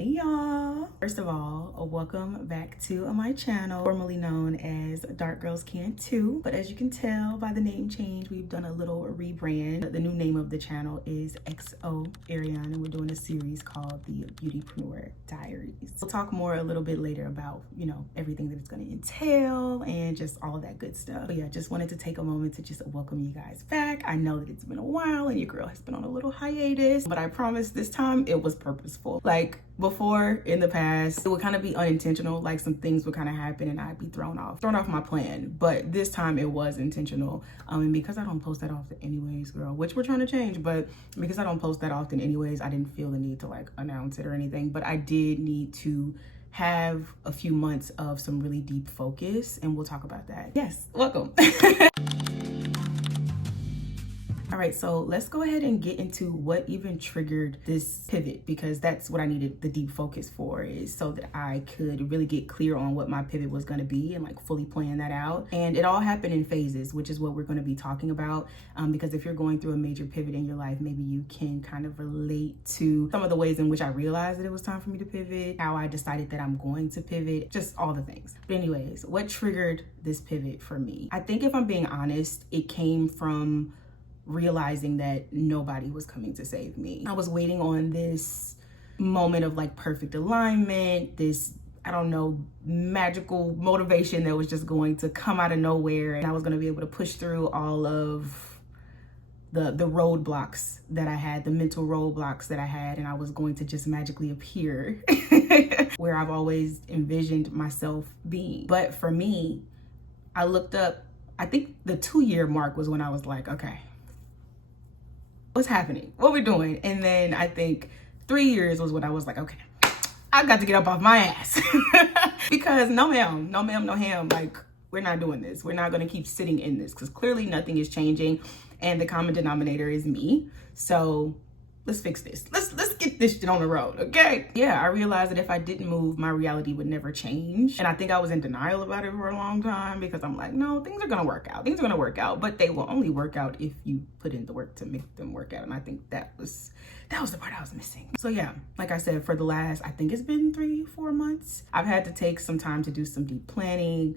Hey y'all! First of all, welcome back to my channel, formerly known as Dark Girls Can Too. But as you can tell by the name change, we've done a little rebrand. The new name of the channel is XO Ariane, and we're doing a series called the Beautypreneur Diaries. We'll talk more a little bit later about, everything that it's going to entail and just all of that good stuff. But yeah, just wanted to take a moment to just welcome you guys back. I know that it's been a while and your girl has been on a little hiatus, but I promise this time it was purposeful. Like, before, in the past, it would kind of be unintentional. Like, some things would kind of happen and I'd be thrown off my plan. But this time it was intentional. And because I don't post that often anyways, girl, which we're trying to change, but because I don't post that often anyways, I didn't feel the need to like announce it or anything. But I did need to have a few months of some really deep focus, and we'll talk about that. Yes, welcome. All right, so let's go ahead and get into what even triggered this pivot, because that's what I needed the deep focus for, is so that I could really get clear on what my pivot was going to be and like fully plan that out. And it all happened in phases, which is what we're going to be talking about. Because if you're going through a major pivot in your life, maybe you can kind of relate to some of the ways in which I realized that it was time for me to pivot, how I decided that I'm going to pivot, just all the things. But anyways, what triggered this pivot for me? I think, if I'm being honest, it came from realizing that nobody was coming to save me. I was waiting on this moment of like perfect alignment, this, I don't know, magical motivation that was just going to come out of nowhere, and I was going to be able to push through all of the roadblocks that I had, the mental roadblocks that I had, and I was going to just magically appear where I've always envisioned myself being. But for me, I looked up, I think the 2-year mark was when I was like, okay, what's happening? What we're doing? And then I think 3 years was when I was like, okay, I got to get up off my ass. Because no ma'am, no ham, like, we're not doing this. We're not going to keep sitting in this, because clearly nothing is changing and the common denominator is me. So let's fix this. Let's get this shit on the road, okay? Yeah, I realized that if I didn't move, my reality would never change. And I think I was in denial about it for a long time, because I'm like, no, things are gonna work out. Things are gonna work out, but they will only work out if you put in the work to make them work out. And I think that was the part I was missing. So yeah, like I said, for the last, I think it's been 3-4 months, I've had to take some time to do some deep planning,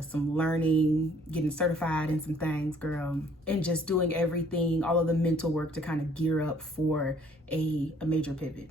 some learning, getting certified in some things, girl, and just doing everything, all of the mental work to kind of gear up for a major pivot.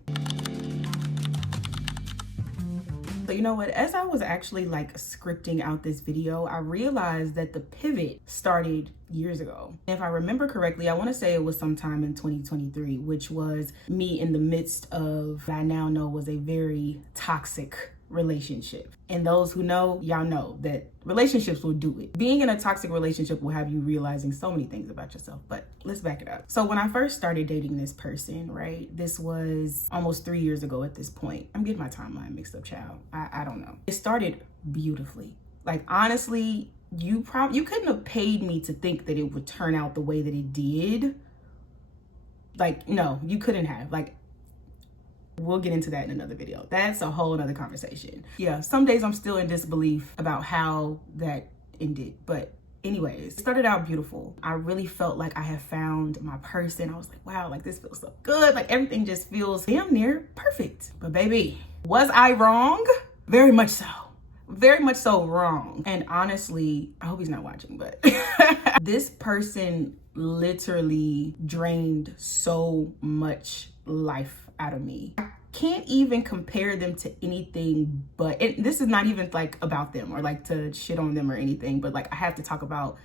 So you know what, as I was actually like scripting out this video, I realized that the pivot started years ago. If I remember correctly, I want to say it was sometime in 2023, which was me in the midst of what I now know was a very toxic relationship. And those who know, y'all know that relationships will do it. Being in a toxic relationship will have you realizing so many things about yourself, but let's back it up. So when I first started dating this person, right, this was almost 3 years ago at this point. I'm getting my timeline mixed up, child. I don't know. It started beautifully. Like, honestly, you couldn't have paid me to think that it would turn out the way that it did. Like, no, you couldn't have. Like, we'll get into that in another video. That's a whole other conversation. Yeah, some days I'm still in disbelief about how that ended. But anyways, it started out beautiful. I really felt like I had found my person. I was like, wow, like, this feels so good. Like, everything just feels damn near perfect. But baby, was I wrong? Very much so. Very much so wrong. And honestly, I hope he's not watching, but this person literally drained so much life out of me. I can't even compare them to anything, but this is not even like about them or like to shit on them or anything, but like, I have to talk about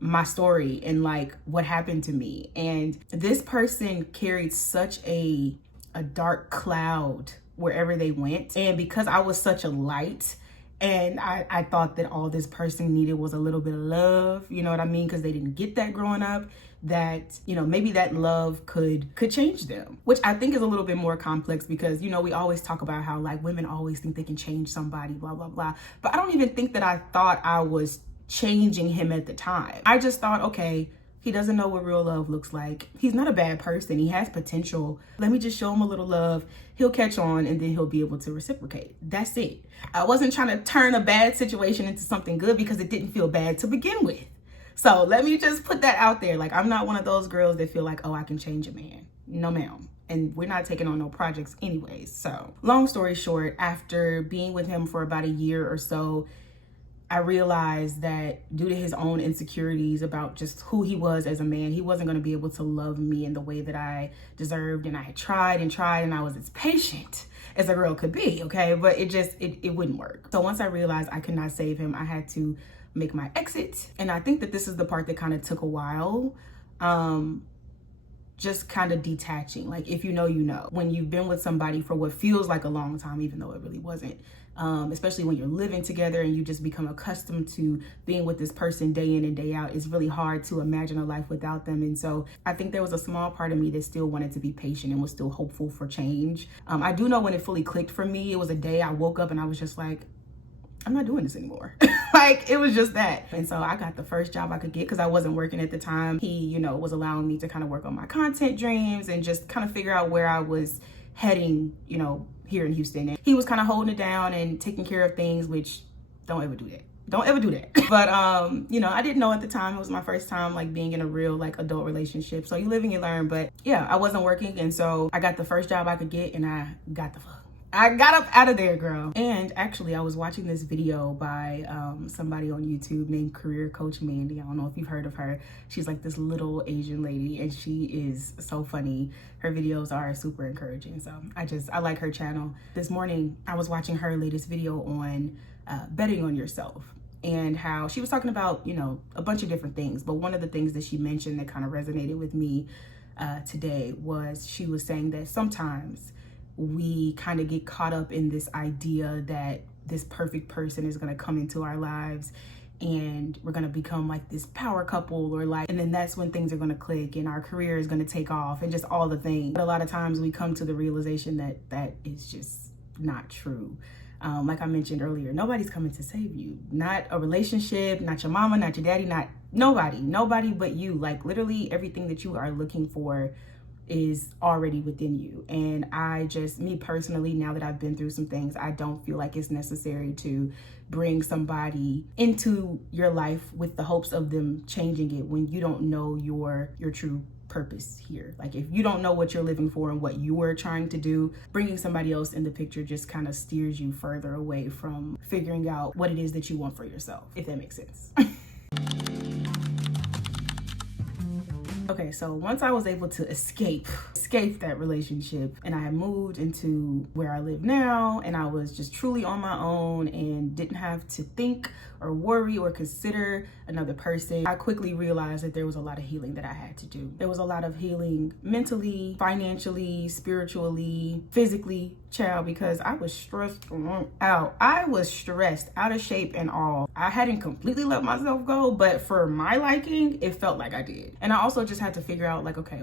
my story and like what happened to me. And this person carried such a dark cloud wherever they went. And because I was such a light, and I thought that all this person needed was a little bit of love, you know what I mean? Because they didn't get that growing up, that, maybe that love could change them, which I think is a little bit more complex, because, we always talk about how like women always think they can change somebody, blah, blah, blah. But I don't even think that I thought I was changing him at the time. I just thought, okay, he doesn't know what real love looks like. He's not a bad person. He has potential. Let me just show him a little love. He'll catch on, and then he'll be able to reciprocate. That's it. I wasn't trying to turn a bad situation into something good, because it didn't feel bad to begin with. So let me just put that out there. Like, I'm not one of those girls that feel like, oh, I can change a man. No, ma'am. and we're not taking on no projects anyways. So long story short, after being with him for about a year or so, I realized that due to his own insecurities about just who he was as a man, he wasn't going to be able to love me in the way that I deserved. And I had tried and tried, and I was as patient as a girl could be, okay? But it wouldn't work. So once I realized I could not save him, I had to make my exit. And I think that this is the part that kind of took a while. Just kind of detaching. Like, if you know, you know. When you've been with somebody for what feels like a long time, even though it really wasn't, especially when you're living together and you just become accustomed to being with this person day in and day out, it's really hard to imagine a life without them. And so I think there was a small part of me that still wanted to be patient and was still hopeful for change. I do know when it fully clicked for me, it was a day I woke up and I was just like, I'm not doing this anymore. Like, it was just that. And so I got the first job I could get because I wasn't working at the time. He, you know, was allowing me to kind of work on my content dreams and just kind of figure out where I was heading, you know, here in Houston. And he was kind of holding it down and taking care of things, which don't ever do that. Don't ever do that. But, you know, I didn't know at the time. It was my first time like being in a real like adult relationship. So you live and you learn. But yeah, I wasn't working. And so I got the first job I could get and I got the fuck. I got up out of there, girl. And actually, I was watching this video by somebody on YouTube named Career Coach Mandy. I don't know if you've heard of her. She's like this little Asian lady, and she is so funny. Her videos are super encouraging. So I like her channel. This morning, I was watching her latest video on betting on yourself and how she was talking about, you know, a bunch of different things. But one of the things that she mentioned that kind of resonated with me today was she was saying that sometimes we kind of get caught up in this idea that this perfect person is going to come into our lives and we're going to become like this power couple or like, and then that's when things are going to click and our career is going to take off and just all the things. But a lot of times we come to the realization that that is just not true. Like I mentioned earlier, nobody's coming to save you. Not a relationship, not your mama, not your daddy, not nobody but you. Like literally everything that you are looking for is already within you. And me personally, now that I've been through some things, I don't feel like it's necessary to bring somebody into your life with the hopes of them changing it when you don't know your true purpose here. Like if you don't know what you're living for and what you're trying to do, bringing somebody else in the picture just kind of steers you further away from figuring out what it is that you want for yourself, if that makes sense. Okay, so once I was able to escape that relationship and I had moved into where I live now and I was just truly on my own and didn't have to think or worry or consider another person, I quickly realized that there was a lot of healing that I had to do. There was a lot of healing mentally, financially, spiritually, physically, child, because I was stressed out. I was stressed, out of shape and all. I hadn't completely let myself go, but for my liking, it felt like I did. And I also just had to figure out like, okay,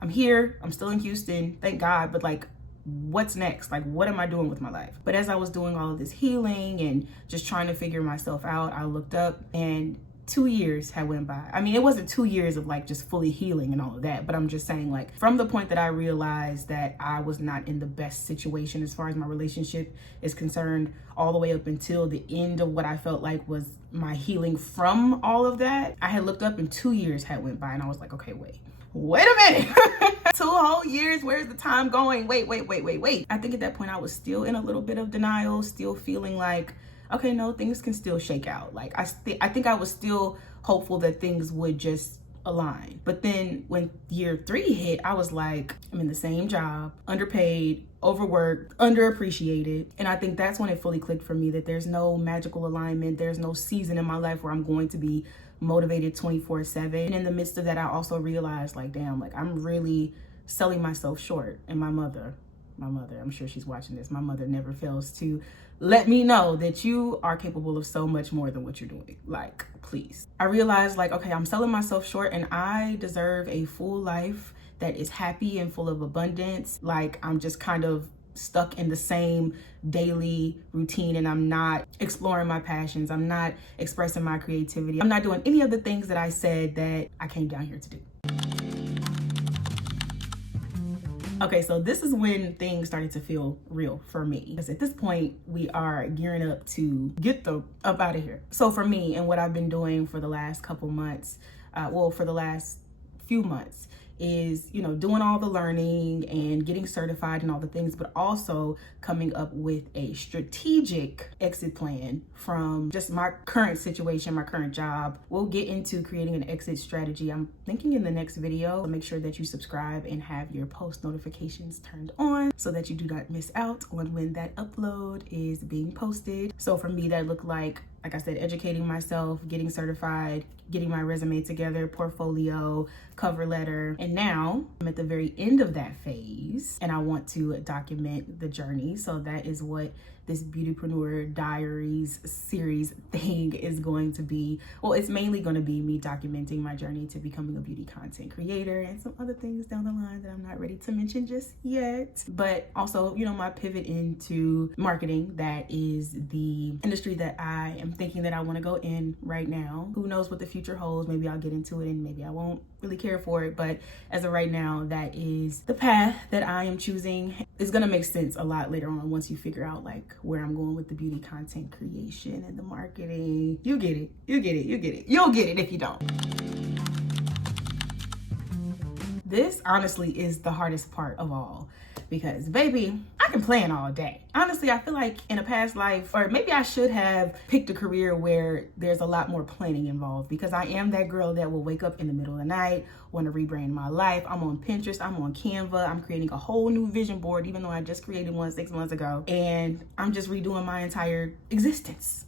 I'm here, I'm still in Houston, thank God, but like, what's next? Like, what am I doing with my life? But as I was doing all of this healing and just trying to figure myself out, I looked up and 2 years had went by. I mean, it wasn't 2 years of like just fully healing and all of that, but I'm just saying like from the point that I realized that I was not in the best situation as far as my relationship is concerned, all the way up until the end of what I felt like was my healing from all of that, I had looked up and 2 years had went by and I was like, okay, wait a minute. 2 whole years, where's the time going? Wait. I think at that point I was still in a little bit of denial, still feeling like, okay, no, things can still shake out. Like I think I was still hopeful that things would just align. But then when year 3 hit, I was like, I'm in the same job, underpaid, overworked, underappreciated. And I think that's when it fully clicked for me that there's no magical alignment. There's no season in my life where I'm going to be motivated 24/7. And in the midst of that, I also realized like, damn, like I'm really selling myself short. And my mother, I'm sure she's watching this. My mother never fails to let me know that you are capable of so much more than what you're doing. Like, please. I realized like, okay, I'm selling myself short and I deserve a full life that is happy and full of abundance. Like I'm just kind of stuck in the same daily routine and I'm not exploring my passions. I'm not expressing my creativity. I'm not doing any of the things that I said that I came down here to do. Okay, so this is when things started to feel real for me. Because at this point, we are gearing up to get up out of here. So for me and what I've been doing for the last couple months, for the last few months, is, doing all the learning and getting certified and all the things, but also coming up with a strategic exit plan from just my current situation, my current job. We'll get into creating an exit strategy, I'm thinking, in the next video. So make sure that you subscribe and have your post notifications turned on so that you do not miss out on when that upload is being posted. So for me, that looked like I said, educating myself, getting certified, getting my resume together, portfolio, cover letter. And now I'm at the very end of that phase and I want to document the journey. So that is what this Beautypreneur Diaries series thing is going to be. Well, it's mainly going to be me documenting my journey to becoming a beauty content creator and some other things down the line that I'm not ready to mention just yet. But also, my pivot into marketing. That is the industry that I am thinking that I want to go in right now. Who knows what the future holds? Maybe I'll get into it and maybe I won't really care for it. But as of right now, that is the path that I am choosing. It's going to make sense a lot later on once you figure out where I'm going with the beauty content creation and the marketing. You get it. You get it. You get it. You'll get it if you don't. This honestly is the hardest part of all, because baby, I can plan all day. Honestly, I feel like in a past life, or maybe I should have picked a career where there's a lot more planning involved, because I am that girl that will wake up in the middle of the night, want to rebrand my life. I'm on Pinterest, I'm on Canva, I'm creating a whole new vision board, even though I just created one 6 months ago, and I'm just redoing my entire existence.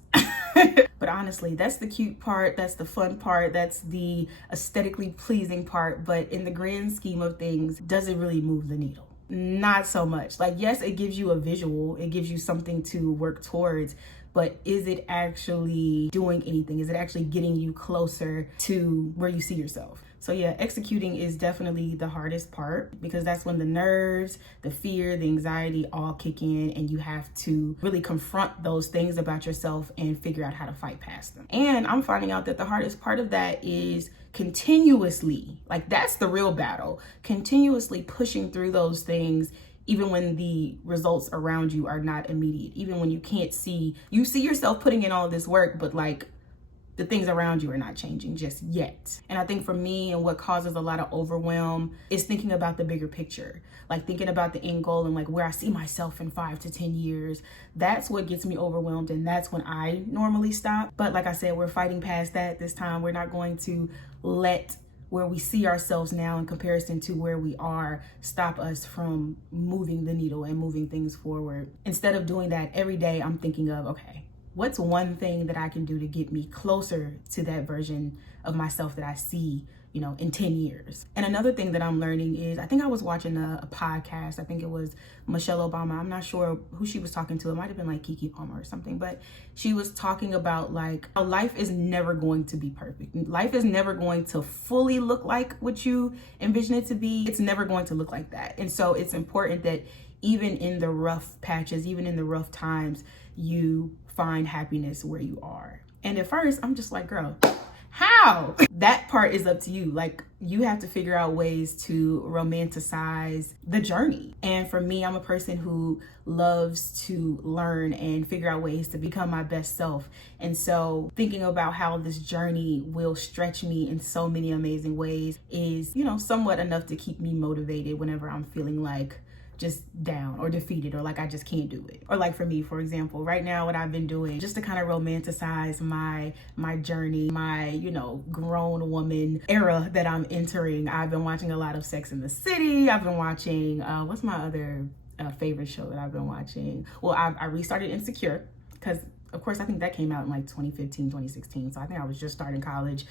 But honestly, that's the cute part, that's the fun part, that's the aesthetically pleasing part. But in the grand scheme of things, does it really move the needle? Not so much. Yes, it gives you a visual, it gives you something to work towards, but is it actually doing anything? Is it actually getting you closer to where you see yourself? So yeah, executing is definitely the hardest part, because that's when the nerves, the fear, the anxiety all kick in, and you have to really confront those things about yourself and figure out how to fight past them. And I'm finding out that the hardest part of that is continuously, that's the real battle, continuously pushing through those things, even when the results around you are not immediate, even when you can't see, you see yourself putting in all this work, but the things around you are not changing just yet. And I think for me, and what causes a lot of overwhelm is thinking about the bigger picture, thinking about the end goal and where I see myself in 5 to 10 years. That's what gets me overwhelmed, and that's when I normally stop. But like I said, we're fighting past that this time. We're not going to let where we see ourselves now in comparison to where we are stop us from moving the needle and moving things forward. Instead of doing that every day, I'm thinking of, okay, what's one thing that I can do to get me closer to that version of myself that I see, in 10 years? And another thing that I'm learning is, I think I was watching a podcast. I think it was Michelle Obama. I'm not sure who she was talking to. It might have been Kiki Palmer or something, but she was talking about how life is never going to be perfect. Life is never going to fully look like what you envision it to be. It's never going to look like that. And so it's important that even in the rough patches, even in the rough times, you find happiness where you are. And at first, I'm just girl, how? That part is up to you. You have to figure out ways to romanticize the journey. And for me, I'm a person who loves to learn and figure out ways to become my best self. And so thinking about how this journey will stretch me in so many amazing ways is, somewhat enough to keep me motivated whenever I'm feeling just down or defeated, or I just can't do it. Or for me, for example, right now, what I've been doing just to kind of romanticize my journey, my grown woman era that I'm entering. I've been watching a lot of Sex and the City. I've been watching what's my other favorite show that I've been watching? Well, I restarted Insecure, because of course I think that came out in 2015, 2016. So I think I was just starting college.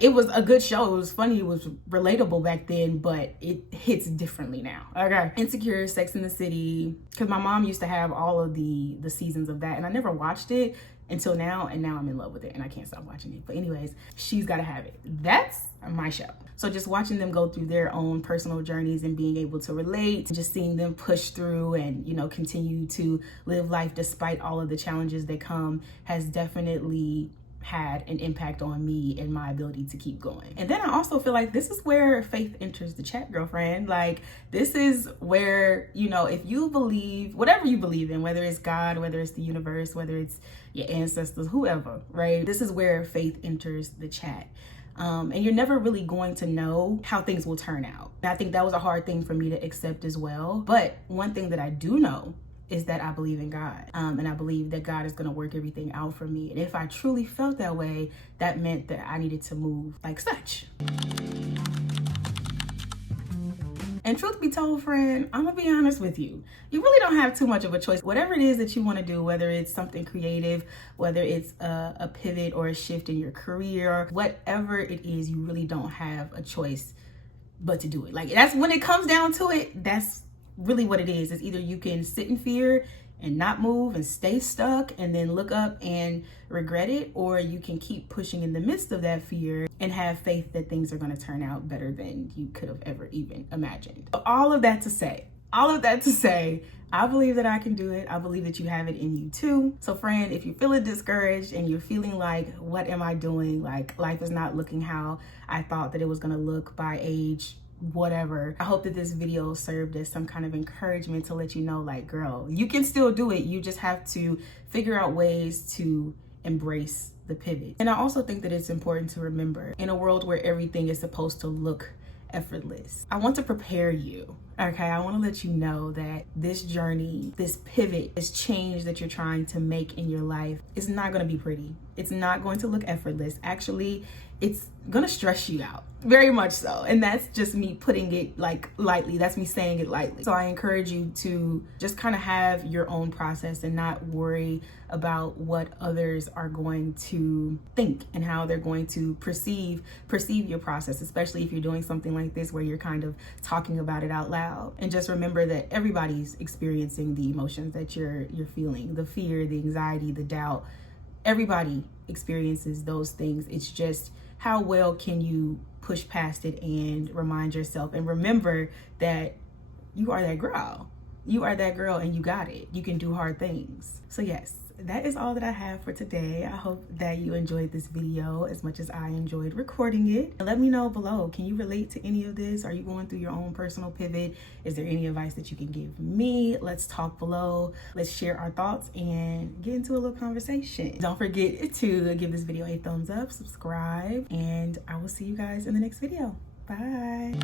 It was a good show. It was funny. It was relatable back then, but it hits differently now. Okay. Insecure, Sex and the City. Because my mom used to have all of the seasons of that, and I never watched it until now, and now I'm in love with it, and I can't stop watching it. But anyways, she's got to have it. That's my show. So just watching them go through their own personal journeys and being able to relate, just seeing them push through and, continue to live life despite all of the challenges that come, has definitely had an impact on me and my ability to keep going. And then I also feel this is where faith enters the chat, girlfriend. This is where, if you believe, whatever you believe in, whether it's God, whether it's the universe, whether it's your ancestors, whoever, right? This is where faith enters the chat. And you're never really going to know how things will turn out. And I think that was a hard thing for me to accept as well. But one thing that I do know is that I believe in God. And I believe that God is gonna work everything out for me. And if I truly felt that way, that meant that I needed to move like such. And truth be told, friend, I'm gonna be honest with you. You really don't have too much of a choice. Whatever it is that you wanna do, whether it's something creative, whether it's a pivot or a shift in your career, whatever it is, you really don't have a choice but to do it. Like, that's when it comes down to it, that's really what it is. It's either you can sit in fear and not move and stay stuck and then look up and regret it, or you can keep pushing in the midst of that fear and have faith that things are going to turn out better than you could have ever even imagined. But all of that to say, I believe that I can do it. I believe that you have it in you too. So friend, if you're feeling discouraged and you're feeling like, what am I doing? Like, life is not looking how I thought that it was going to look by age whatever. I hope that this video served as some kind of encouragement to let you know, like, girl, you can still do it. You just have to figure out ways to embrace the pivot. And I also think that it's important to remember, in a world where everything is supposed to look effortless, I want to prepare you. Okay, I want to let you know that this journey, this pivot, this change that you're trying to make in your life is not going to be pretty. It's not going to look effortless. Actually, it's going to stress you out, very much so. And that's just me putting it like lightly. That's me saying it lightly. So I encourage you to just kind of have your own process and not worry about what others are going to think and how they're going to perceive your process, especially if you're doing something like this where you're kind of talking about it out loud. And just remember that everybody's experiencing the emotions that you're feeling, the fear, the anxiety, the doubt. Everybody experiences those things. It's just, how well can you push past it and remind yourself and remember that you are that girl. You are that girl and you got it. You can do hard things. So yes, that is all that I have for today. I hope that you enjoyed this video as much as I enjoyed recording it. And let me know below, can you relate to any of this? Are you going through your own personal pivot? Is there any advice that you can give me? Let's talk below. Let's share our thoughts and get into a little conversation. Don't forget to give this video a thumbs up, subscribe, and I will see you guys in the next video. Bye.